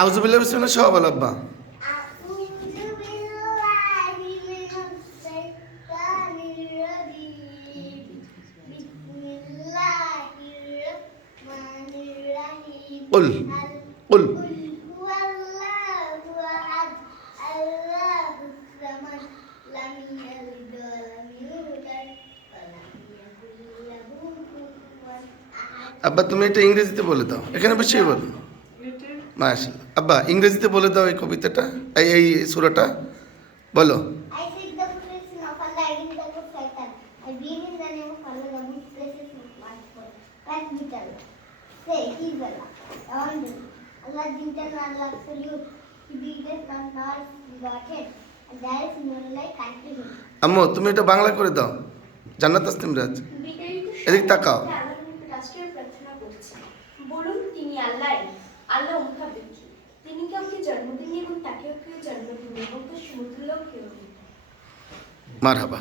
আউযুবিল্লাহি বিসমিল্লাহ সহ বলো আব্বা। কুল কুল আব্বা তুমি এটা ইংরেজিতে বলে দাও, এখানে বসেই বলো। মাশাআল্লাহ। আব্বা ইংরেজিতে বলে দাও এই কবিতাটা, এই সূরাটা বলো। আম্মু তুমি এটা বাংলা করে দাও। জান্নাত তাসনিম রাজ এদিক তাকাও। রাষ্ট্রীয় প্রার্থনা করছি, বলুন তিনি আল্লাহ, আল্লাহ মুখাপেক্ষী, তিনি কাউকে জন্ম দিন এবং তাকেও কেউ জন্ম দিন এবং তার সমতুল্য কেউ। মারহাবা।